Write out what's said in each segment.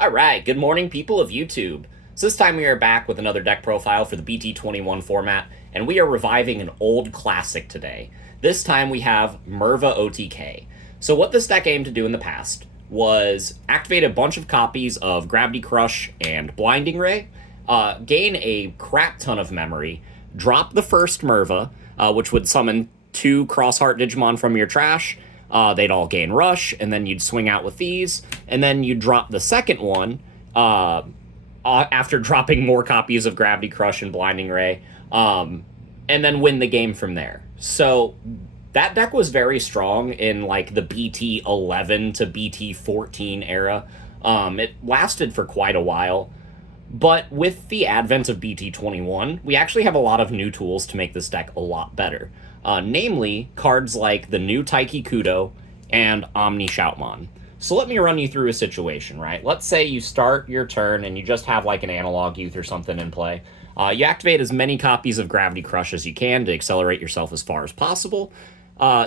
Alright, good morning people of YouTube. So this time we are back with another deck profile for the BT21 format, and we are reviving an old classic today. This time we have Merva OTK. So what this deck aimed to do in the past was activate a bunch of copies of Gravity Crush and Blinding Ray, gain a crap ton of memory, drop the first Merva, which would summon 2 Crossheart Digimon from your trash. They'd all gain Rush, and then you'd swing out with these, and then you'd drop the second one after dropping more copies of Gravity Crush and Blinding Ray, and then win the game from there. So that deck was very strong in like the BT11 to BT14 era. It lasted for quite a while. But with the advent of BT21, we actually have a lot of new tools to make this deck a lot better. Namely, cards like the new Taiki Kudo and Omnishout. So let me run you through a situation, right? Let's say you start your turn and you just have like an Analog Youth or something in play. You activate as many copies of Gravity Crush as you can to accelerate yourself as far as possible.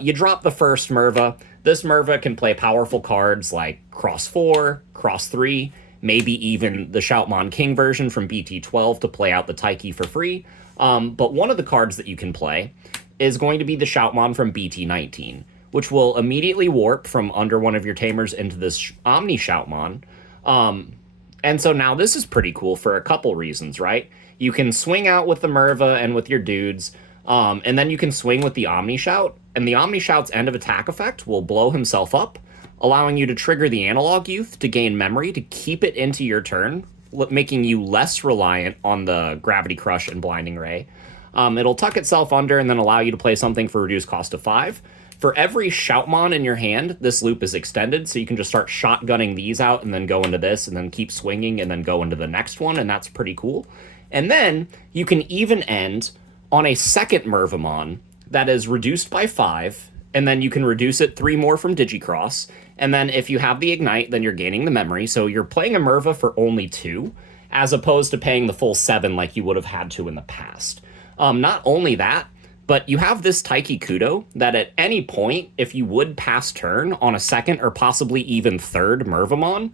You drop the first Merva. This Merva can play powerful cards like Cross 4, Cross 3, maybe even the Shoutmon King version from BT12 to play out the Taiki for free. But one of the cards that you can play is going to be the Shoutmon from BT19, which will immediately warp from under one of your Tamers into this Omni Shoutmon. And so now this is pretty cool for a couple reasons, right? You can swing out with the Merva and with your dudes, and then you can swing with the Omnishout, and the Omnishout's end of attack effect will blow himself up, allowing you to trigger the Analog Youth to gain memory to keep it into your turn, making you less reliant on the Gravity Crush and Blinding Ray. It'll tuck itself under and then allow you to play something for reduced cost of 5. For every Shoutmon in your hand, this loop is extended, so you can just start shotgunning these out and then go into this and then keep swinging and then go into the next one, and that's pretty cool. And then you can even end on a second Mervamon that is reduced by 5, and then you can reduce it 3 more from Digicross, and then if you have the Ignite, then you're gaining the memory, so you're playing a Merva for only 2, as opposed to paying the full 7 like you would have had to in the past. Not only that, but you have this Taiki Kudo that at any point, if you would pass turn on a second or possibly even third Mervamon,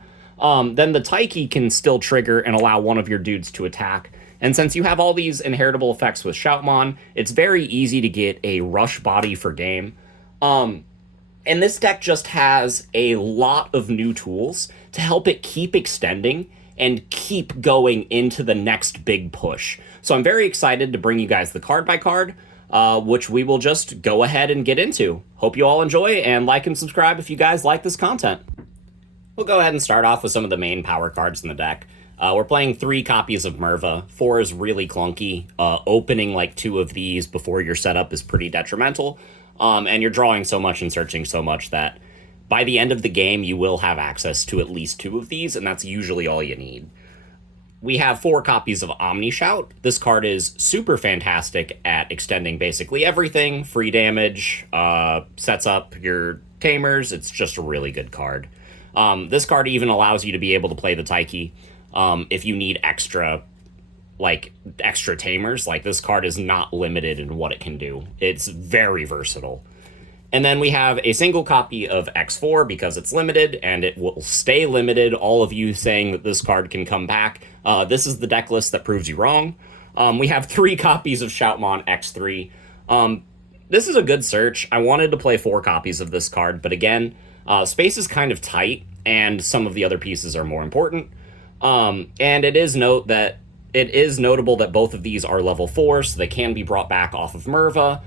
then the Taiki can still trigger and allow one of your dudes to attack. And since you have all these inheritable effects with Shoutmon, it's very easy to get a rush body for game. And this deck just has a lot of new tools to help it keep extending and keep going into the next big push. So I'm very excited to bring you guys the card by card, which we will just go ahead and get into. Hope you all enjoy, and like and subscribe if you guys like this content. We'll go ahead and start off with some of the main power cards in the deck. We're playing 3 copies of Merva. 4 is really clunky. Opening like 2 of these before your setup is pretty detrimental. And you're drawing so much and searching so much that by the end of the game, you will have access to at least 2 of these, and that's usually all you need. We have 4 copies of Omnishout. This card is super fantastic at extending basically everything. Free damage, sets up your Tamers. It's just a really good card. This card even allows you to be able to play the Taiki if you need extra Tamers. Like, this card is not limited in what it can do. It's very versatile. And then we have a single copy of X4 because it's limited, and it will stay limited. All of you saying that this card can come back, this is the deck list that proves you wrong. We have 3 copies of Shoutmon X3. This is a good search. I wanted to play 4 copies of this card, but again, space is kind of tight, and some of the other pieces are more important. And it is notable that both of these are level 4, so they can be brought back off of Merva.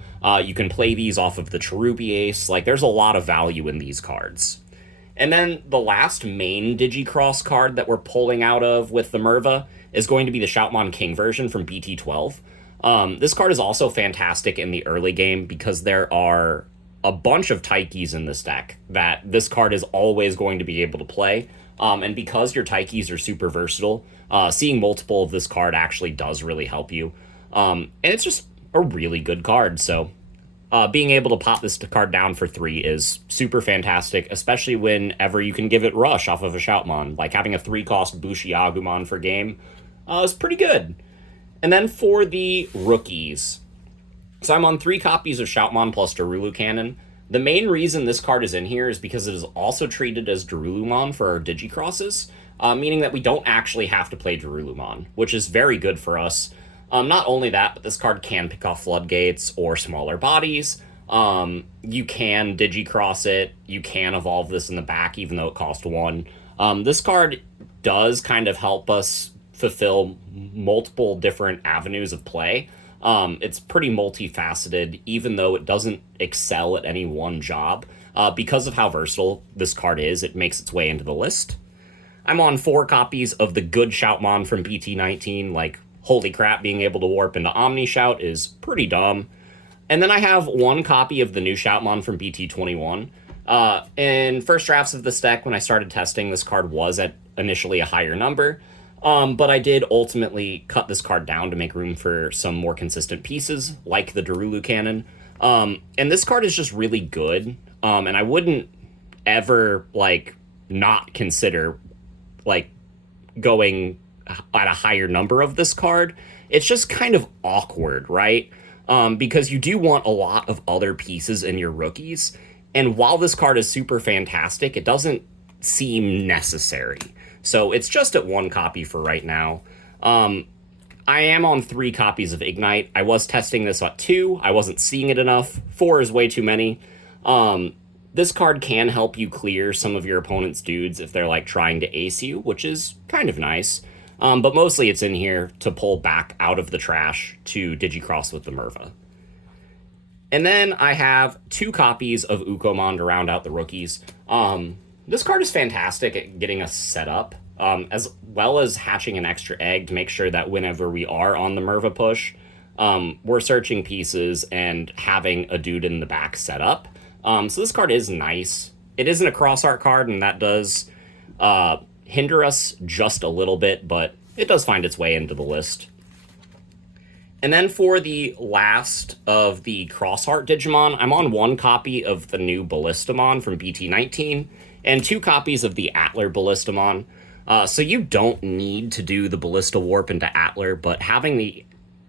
You can play these off of the Cherubi Ace. Like, there's a lot of value in these cards. And then the last main Digicross card that we're pulling out of with the Merva is going to be the Shoutmon King version from BT12. This card is also fantastic in the early game because there are a bunch of Taikis in this deck that this card is always going to be able to play. And because your Taikis are super versatile, seeing multiple of this card actually does really help you. And it's just a really good card, so being able to pop this card down for 3 is super fantastic, especially whenever you can give it Rush off of a Shoutmon. Like, having a 3-cost Bushiagumon for game is pretty good. And then for the rookies, so I'm on 3 copies of Shoutmon plus Darulu Cannon. The main reason this card is in here is because it is also treated as Darulumon for our Digicrosses, meaning that we don't actually have to play Darulumon, which is very good for us. Not only that, but this card can pick off Floodgates or smaller bodies. You can Digicross it. You can evolve this in the back, even though it costs 1. This card does kind of help us fulfill multiple different avenues of play. It's pretty multifaceted, even though it doesn't excel at any one job. Because of how versatile this card is, it makes its way into the list. I'm on 4 copies of the good Shoutmon from BT19, like, holy crap, being able to warp into Omnishout is pretty dumb. And then I have 1 copy of the new Shoutmon from BT21. In first drafts of this deck, when I started testing, this card was at initially a higher number. But I did ultimately cut this card down to make room for some more consistent pieces, like the Darulu Cannon. And this card is just really good. And I wouldn't ever, like, not consider, like, going at a higher number of this card. It's just kind of awkward, right? Because you do want a lot of other pieces in your rookies. And while this card is super fantastic, it doesn't seem necessary. So it's just at 1 copy for right now. I am on 3 copies of Ignite. I was testing this at 2. I wasn't seeing it enough. 4 is way too many. This card can help you clear some of your opponent's dudes if they're, like, trying to ace you, which is kind of nice. But mostly it's in here to pull back out of the trash to Digicross with the Merva. And then I have 2 copies of Ukomon to round out the rookies. This card is fantastic at getting us set up, as well as hatching an extra egg to make sure that whenever we are on the Merva push, we're searching pieces and having a dude in the back set up. So this card is nice. It isn't a cross art card, and that does hinder us just a little bit, but it does find its way into the list. And then for the last of the cross art Digimon, I'm on 1 copy of the new Ballistamon from BT19 and 2 copies of the Atler Ballistamon. So you don't need to do the Ballista Warp into Atler, but having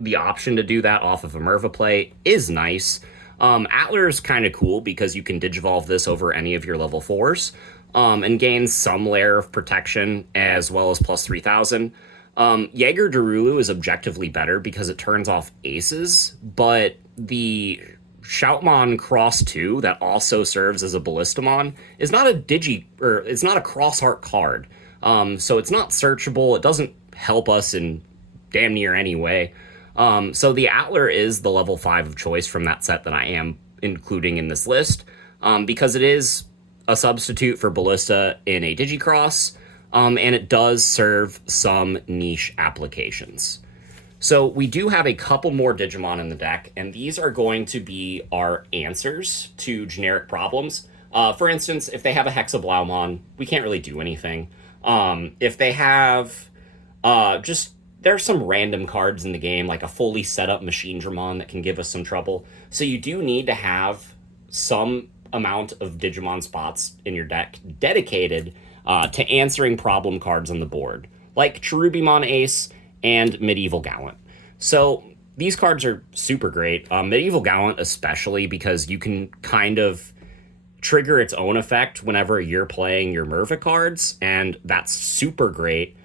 the option to do that off of a Merva play is nice. Atler is kind of cool because you can Digivolve this over any of your level 4s and gain some layer of protection as well as plus 3,000. Jaeger Darulu is objectively better because it turns off aces, but the Shoutmon Cross 2 that also serves as a Ballistamon is not it's not a cross art card. So it's not searchable. It doesn't help us in damn near any way. So the Atler is the level 5 of choice from that set that I am including in this list, because it is a substitute for Ballista in a Digicross, and it does serve some niche applications. So we do have a couple more Digimon in the deck, and these are going to be our answers to generic problems. For instance, if they have a Hexablaumon, we can't really do anything. If they have there's some random cards in the game, like a fully set up Machine Dramon that can give us some trouble. So you do need to have some amount of Digimon spots in your deck dedicated to answering problem cards on the board, like Cherubimon Ace and Medieval Gallant. So these cards are super great. Medieval Gallant especially because you can kind of trigger its own effect whenever you're playing your Merva cards, and that's super great.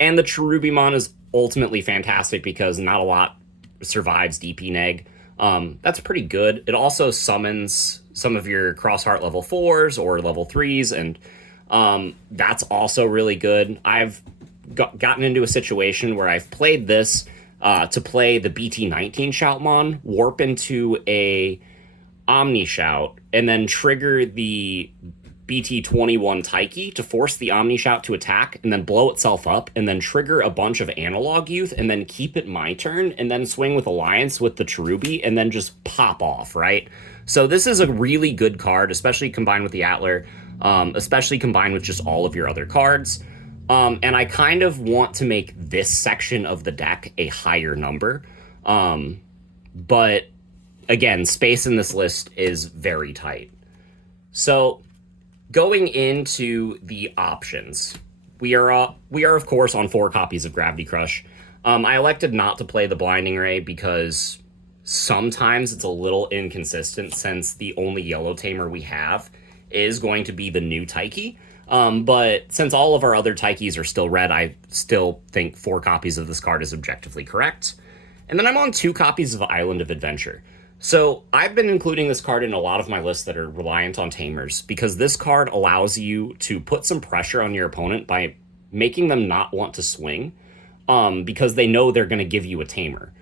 And the Cherubimon is ultimately fantastic because not a lot survives DP Neg. That's pretty good. It also summons some of your Crossheart level 4s or level 3s, and that's also really good. I've gotten into a situation where I've played this to play the BT19 Shoutmon, warp into a Omnishout, and then trigger the BT21 Taiki to force the Omnishout to attack and then blow itself up and then trigger a bunch of Analog Youth and then keep it my turn and then swing with Alliance with the Cherubi and then just pop off, right? So this is a really good card, especially combined with the Atler, especially combined with just all of your other cards. And I kind of want to make this section of the deck a higher number. But again, space in this list is very tight. So going into the options, we are of course on 4 copies of Gravity Crush. I elected not to play the Blinding Ray because sometimes it's a little inconsistent since the only yellow Tamer we have is going to be the new Taiki. But since all of our other Taikis are still red, I still think 4 copies of this card is objectively correct. And then I'm on 2 copies of Island of Adventure. So I've been including this card in a lot of my lists that are reliant on Tamers because this card allows you to put some pressure on your opponent by making them not want to swing because they know they're going to give you a Tamer.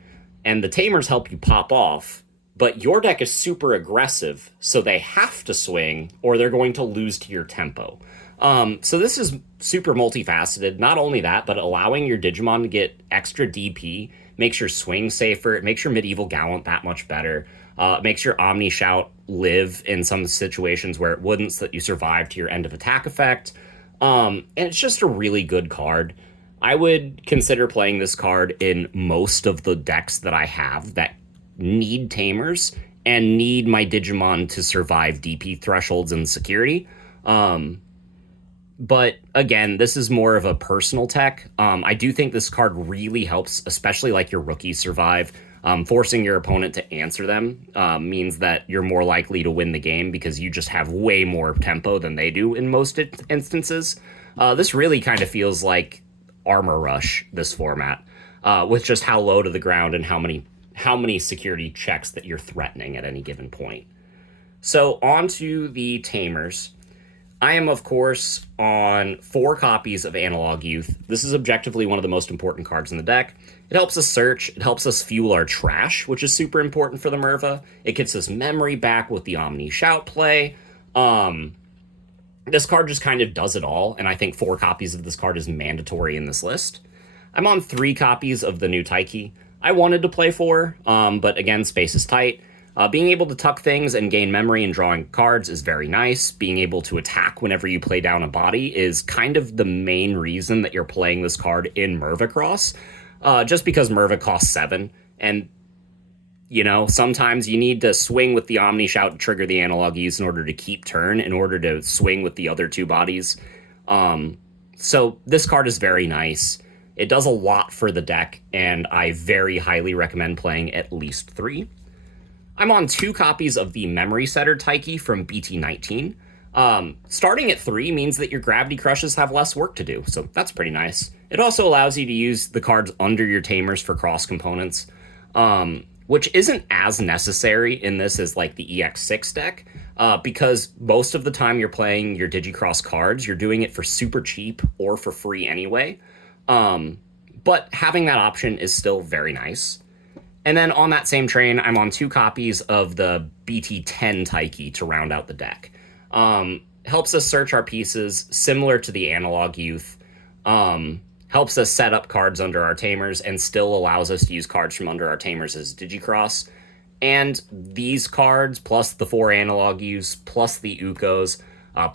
And the Tamers help you pop off, but your deck is super aggressive, so they have to swing or they're going to lose to your tempo. So this is super multifaceted. Not only that, but allowing your Digimon to get extra DP makes your swing safer. It makes your Medieval Gallant that much better. It makes your Omnishout live in some situations where it wouldn't, so that you survive to your end of attack effect. And it's just a really good card. I would consider playing this card in most of the decks that I have that need Tamers and need my Digimon to survive DP thresholds and security. But again, this is more of a personal tech. I do think this card really helps, especially like your rookies survive. Forcing your opponent to answer them means that you're more likely to win the game because you just have way more tempo than they do in most instances. This really kind of feels like Armor Rush, this format, with just how low to the ground and how many security checks that you're threatening at any given point. So on to the Tamers. I am, of course, on 4 copies of Analog Youth. This is objectively one of the most important cards in the deck. It helps us search. It helps us fuel our trash, which is super important for the Merva. It gets us memory back with the Omnishout play. This card just kind of does it all, and I think 4 copies of this card is mandatory in this list. I'm on 3 copies of the new Taiki. I wanted to play 4, but again, space is tight. Being able to tuck things and gain memory and drawing cards is very nice. Being able to attack whenever you play down a body is kind of the main reason that you're playing this card in Merva Xross. Just because Merva costs 7, and, you know, sometimes you need to swing with the Omnishout to trigger the Analog Use in order to keep turn, in order to swing with the other 2 bodies. So this card is very nice. It does a lot for the deck, and I very highly recommend playing at least 3. I'm on 2 copies of the Memory Setter Taiki from BT21. Starting at 3 means that your Gravity Crushes have less work to do, so that's pretty nice. It also allows you to use the cards under your Tamers for cross components, which isn't as necessary in this as like the EX6 deck, because most of the time you're playing your Digicross cards, you're doing it for super cheap or for free anyway. But having that option is still very nice. And then on that same train, I'm on 2 copies of the BT10 Taiki to round out the deck. Helps us search our pieces, similar to the Analog Youth. Helps us set up cards under our Tamers and still allows us to use cards from under our Tamers as Digicross. And these cards, plus the 4 Analog Youths, plus the Ukos,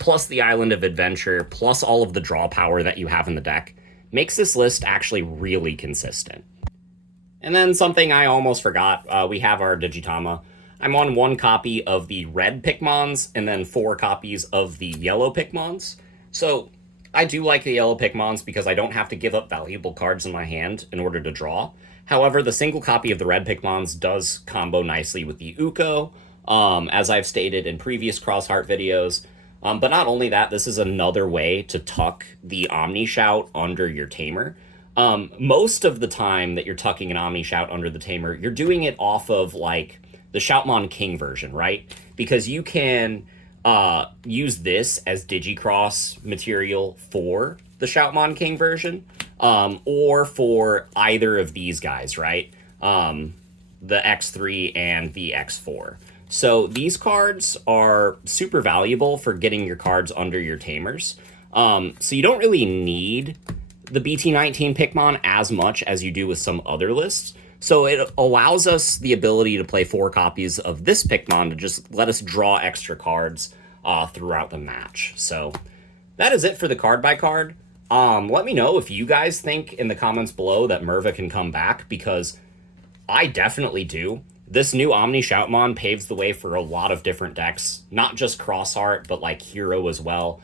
plus the Island of Adventure, plus all of the draw power that you have in the deck, makes this list actually really consistent. And then something I almost forgot, we have our Digitama. I'm on 1 copy of the red Pikmons and then 4 copies of the yellow Pikmons. So I do like the yellow Pikmons because I don't have to give up valuable cards in my hand in order to draw. However, the single copy of the red Pikmons does combo nicely with the Uko, as I've stated in previous Crossheart videos. But not only that, this is another way to tuck the Omnishout under your Tamer. Most of the time that you're tucking an Omnishout under the Tamer, you're doing it off of, like, the Shoutmon King version, right? Because you can use this as Digicross material for the Shoutmon King version, or for either of these guys, right? The X3 and the X4. So these cards are super valuable for getting your cards under your Tamers. So you don't really need the BT19 Pikmon as much as you do with some other lists. So it allows us the ability to play 4 copies of this Pikmon to just let us draw extra cards throughout the match. So that is it for the card by card. Let me know if you guys think in the comments below that Merva can come back, because I definitely do. This new Omni Shoutmon paves the way for a lot of different decks, not just Crossheart, but like Hero as well.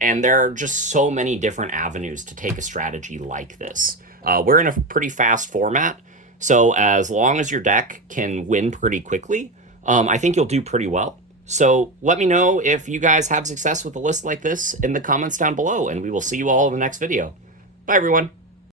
And there are just so many different avenues to take a strategy like this. We're in a pretty fast format, So as long as your deck can win pretty quickly, I think you'll do pretty well. So let me know if you guys have success with a list like this in the comments down below, and we will see you all in the next video. Bye, everyone.